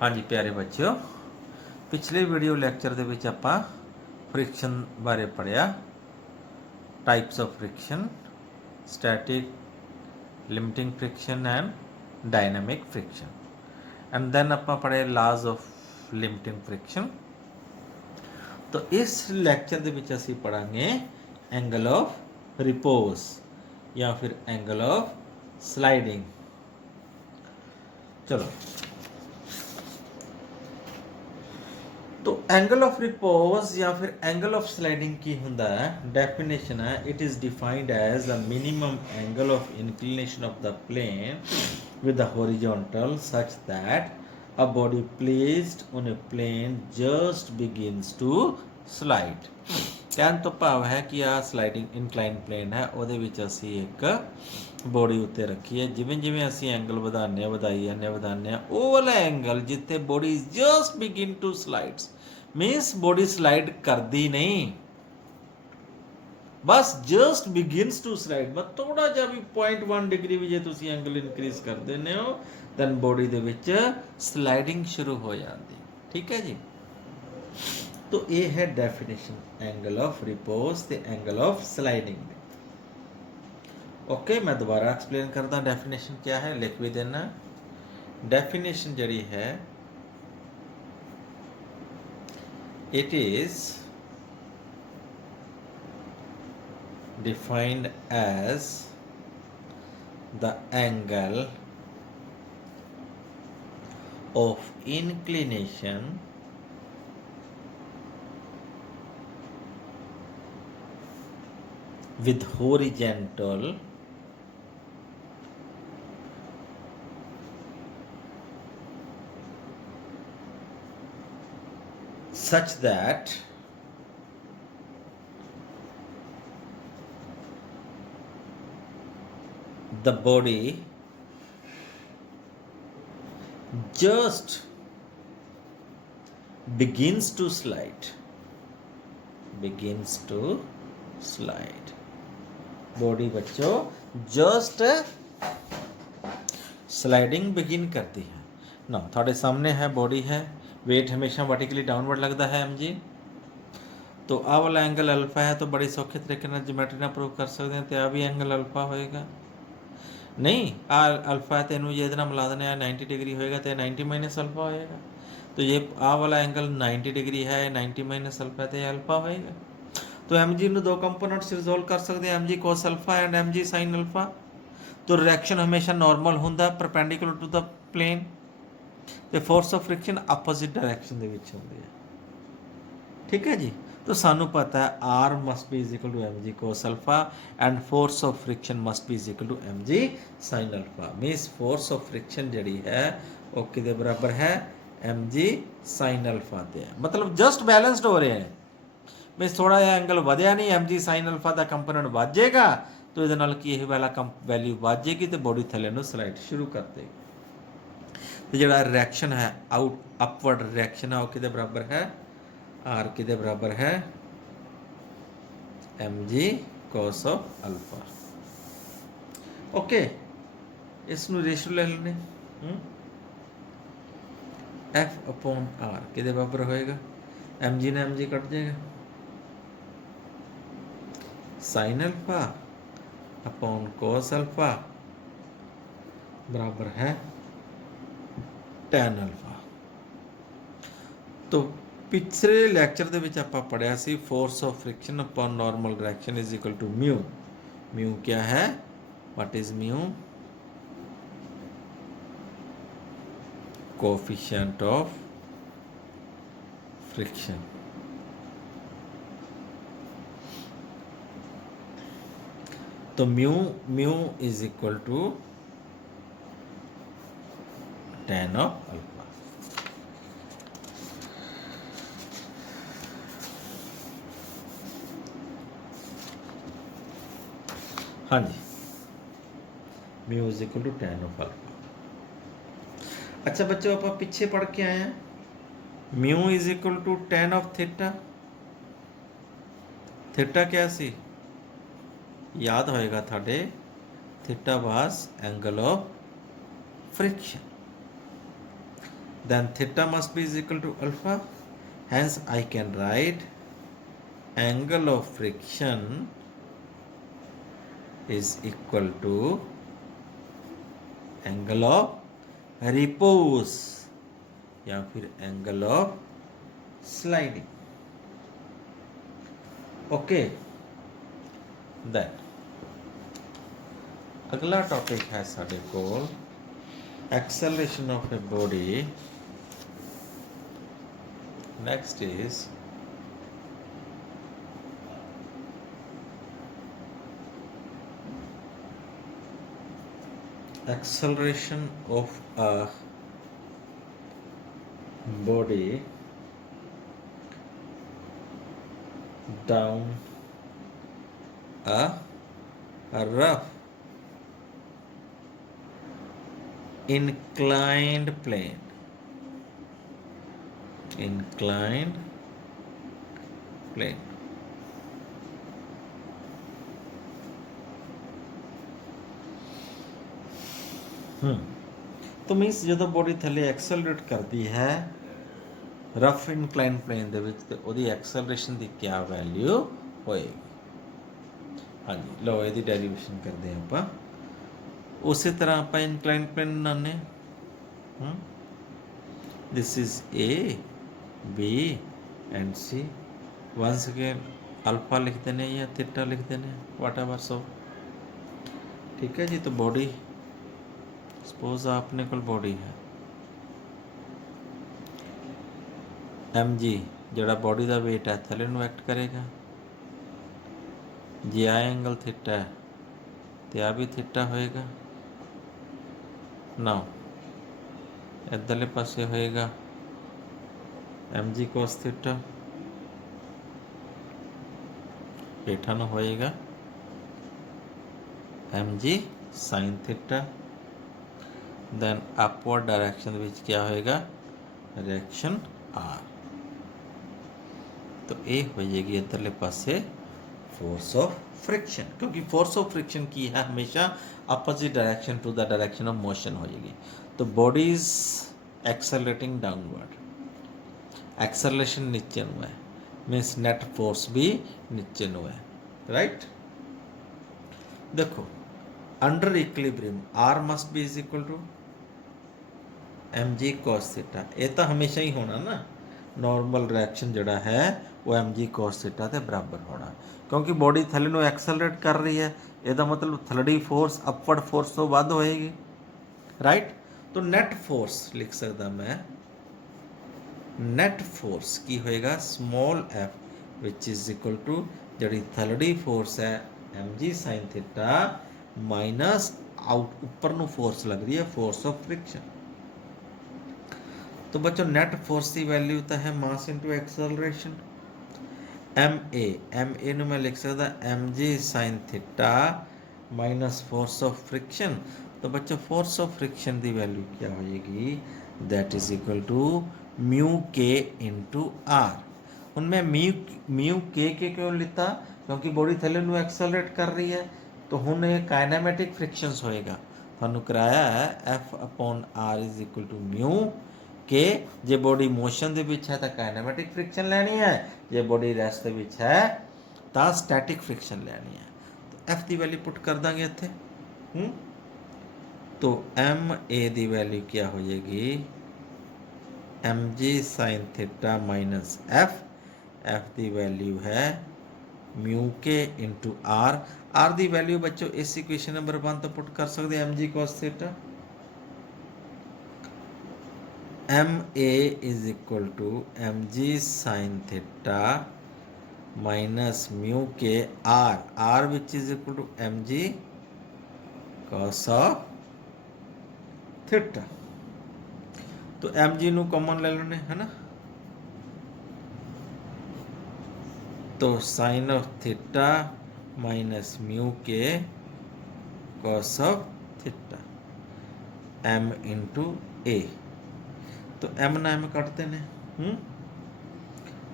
हाँ जी प्यारे बच्चों, पिछले वीडियो लैक्चर ਦੇ ਵਿੱਚ ਆਪਾਂ फ्रिक्शन बारे पढ़िया। Types of friction, static, limiting friction and dynamic friction. And then ਆਪਾਂ पढ़े लाज ऑफ लिमिटिंग फ्रिक्शन। तो इस लैक्चर ਦੇ ਵਿੱਚ ਅਸੀਂ पढ़ांगे एंगल ऑफ रिपोज या फिर एंगल ऑफ स्लाइडिंग। चलो, तो एंगल ऑफ रिपोज या फिर एंगल ऑफ स्लाइडिंग की हुंदा है, डेफिनेशन है, it is defined as the minimum angle of inclination of the plane with the horizontal such that a body placed on a plane just begins to slide. कहने तो भाव है कि आ sliding incline plane है, ਉਹਦੇ ਵਿੱਚ ਅਸੀਂ ਇੱਕ ਬੋਡੀ ਉੱਤੇ ਰੱਖੀ ਹੈ। ਜਿਵੇਂ ਜਿਵੇਂ ਅਸੀਂ ਐਂਗਲ ਵਧਾਉਂਦੇ ਹਾਂ ਉਹ ਵਾਲਾ ਐਂਗਲ ਜਿੱਥੇ body just begin to slides means body slide करती नहीं, बस जस्ट बिगिनस टू स्लाइड। बस थोड़ा जा भी 0.1 डिग्री भी जे तुसी एंगल इंक्रीज कर देने हो दैन बॉडी दे विच स्लाइडिंग शुरू हो जाती। ठीक है जी। तो ये है डेफिनेशन एंगल ऑफ रिपोज ते एंगल ऑफ स्लाइडिंग। ओके, मैं दोबारा एक्सप्लेन करता। डेफिनेशन क्या है, लिख भी देना। डेफिनेशन जड़ी है, it is defined as the angle of inclination with horizontal such that the body just begins to slide, body बच्चों जस्ट स्लाइडिंग बिगिन करती है ना। थोड़े सामने है बॉडी है, वेट हमेशा वर्टिकली डाउनवर्ड लगता है एम जी। तो आ वाला एंगल अल्फा है, तो बड़ी सौखे तरीके ਨਾਲ ਜਿਓਮੈਟਰੀ ਨਾਲ ਪ੍ਰੂਵ ਕਰ ਸਕਦੇ ਹਾਂ। ਤੇ ਆ ਵੀ ਐਂਗਲ ਅਲਫਾ ਹੋਏਗਾ। नहीं आ अल्फा है, तो इनू ये मिला देने 90 डिग्री होएगा, तो 90 माइनस अल्फा होएगा। तो ये आ वाला एंगल 90 डिग्री है, 90 माइनस अल्फा है, तो ये अल्फा होएगा। तो एम जी दो कंपोनेंट्स रिजोल्व कर सकते हैं, M G cos alpha and M G sine alpha. तो रिएक्शन हमेशा नॉर्मल होंदा परपेंडिकुलर टू द प्लेन, तो force of friction opposite direction दे विच होंदी है। ठीक है जी। तो सानू पता है R must be is equal to M G cos alpha and force of friction must be is equal to M G sine alpha. Means force of friction जड़ी है वो किदे बराबर है, एम जी साइन अल्फा ते है। मतलब just balanced हो रहे हैं। मीन्स थोड़ा जिहा एंगल वधिया नहीं, एम जी साइन अल्फा का कंपोनेंट वध जाएगा, तो ये नाल की वाला वैल्यू वध जाएगी, तो बॉडी थले नूं स्लाइड शुरू कर देगी। तो जिहड़ा रिएक्शन है आउट अपवर्ड रिएक्शन है वो किदे बराबर है, आर किदे बराबर है, M G cos of alpha. Okay, इसनू रेशो ले लेने, एफ अपॉन आर किदे बराबर होएगा, एम जी ने एम जी कट जाएगा, sine alpha upon cos alpha बराबर है टैन अल्फा। तो पिछले लैक्चर ਦੇ ਵਿੱਚ ਆਪਾਂ ਪੜਿਆ ਸੀ force of friction upon normal direction is equal to mu. Mu क्या है, what is mu, coefficient of friction. तो mu is equal to tan of alpha. हाँ जी, mu is equal to tan of alpha. अच्छा बच्चों, आप पीछे पढ़ के आए हैं, mu is equal to tan of theta. Theta क्या सी याद होएगा थाडे, theta was angle of friction. then theta must be is equal to alpha. Hence I can write angle of friction is equal to angle of repose या फिर angle of sliding. Okay, then अगला topic है साढ़े कोल acceleration of a body. Next is acceleration of a body down a rough inclined plane. Inclined plane. तो मीनस जो body थले accelerate करती है रफ इनक्लाइन प्लेन ਦੇ ਵਿੱਚ ਤੇ ਉਹਦੀ ਐਕਸਲਰੇਸ਼ਨ ਦੀ ਕੀ ਵੈਲਿਊ ਹੋਏਗੀ। ਹਾਂਜੀ ਲਓ ਇਹਦੀ ਡੈਰੀਵੇਸ਼ਨ ਕਰਦੇ ਹਾਂ ਆਪਾਂ। ਉਸੇ ਤਰ੍ਹਾਂ ਆਪਾਂ ਇਨਕਲਾइन प्लेन ਬਣਾਉਂਦੇ ਹਾਂ। This is A B and C. Once again alpha लिखते हैं या थीटा लिखते हैं वाट एवर सो। ठीक है जी। तो बॉडी सपोज आपने कोल बॉडी है एम जी जोड़ा बॉडी का वेट है थले नूं एक्ट करेगा। जे आ एंगल थीटा है तो आ भी थीटा होएगा। नाउ इधरले पासे होएगा एम जी कोस थीटा, हेठा नूं होएगा M G sine theta. Then upward direction विच क्या होएगा रिएक्शन आर। तो ये हो जाएगी इधरले पासे फोर्स ऑफ फ्रिक्शन, क्योंकि फोर्स ऑफ फ्रिक्शन की है हमेशा opposite direction to the direction of motion हो जाएगी। तो body is accelerating downward, acceleration नीचे नु है मीन्स नेट फोर्स भी नीचे नु है। राइट देखो under equilibrium R must be is equal to M G cos theta. ये तो हमेशा ही होना ना, नॉर्मल रिएक्शन जोड़ा है वो एम जी कॉस थीटा के बराबर होना, क्योंकि बॉडी थले नूं एक्सेलरेट कर रही है। ਇਹਦਾ मतलब थलड़ी फोर्स अपवर्ड फोर्स तो ਵੱਧ होएगी। राइट तो नेट फोर्स लिख सकता मैं, नेट फोर्स की होएगा small F which is equal to जी थलड़ी फोर्स है M G sine theta minus आउट ऊपर नूं फोर्स लग रही है फोर्स ऑफ फ्रिक्शन। तो बच्चों नेट फोर्स की वैल्यू तो है mass into acceleration. M A नूं मैं लिख सकता M G sine theta minus force of friction. तो बच्चों फोर्स ऑफ फ्रिक्शन की वैल्यू क्या हो जाएगी that is equal to mu के इंटू आर। हुण मैं म्यू के क्यों लिता, क्योंकि बॉडी थले नूं एक्सेलरेट कर रही है। तो हुण ये काइनेमेटिक फ्रिक्शंस होएगा। तुहानूं कराया है F upon R is equal to mu K. जे बॉडी मोशन दे विच है तो काइनेमेटिक फ्रिक्शन लैनी है, जे बॉडी रेस्ट दे विच है तो स्टैटिक फ्रिक्शन लैनी है। तो एफ की वैल्यू पुट कर देंगे इत्थे। तो एम ए की वैल्यू क्या हो जाएगी M G sine theta minus F. F की वैल्यू है म्यू के इंटू आर। आर की वैल्यू बच्चों इस इक्वेशन नंबर 1 तो पुट कर सकते M G cos theta. M A is equal to M G sine theta minus mu के R, R which is equal to M G cos of theta. तो M G नू common ले लेने है ना। तो sine of theta minus mu के cos of theta M into A. तो एम ना एम कटते हैं।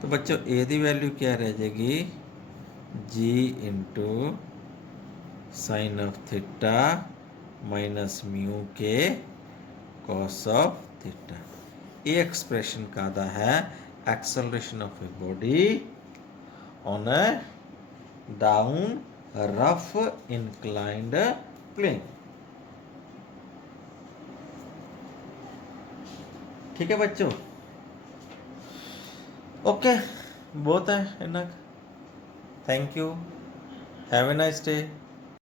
तो बच्चों ए की वैल्यू क्या रह जाएगी G into sine of theta minus mu के कॉस ऑफ थीटा। ये एक्सप्रेशन कहता है acceleration of a body on a down rough inclined plane. ठीक है बच्चों, ओके, बहुत है इनक। Thank you, have a nice day.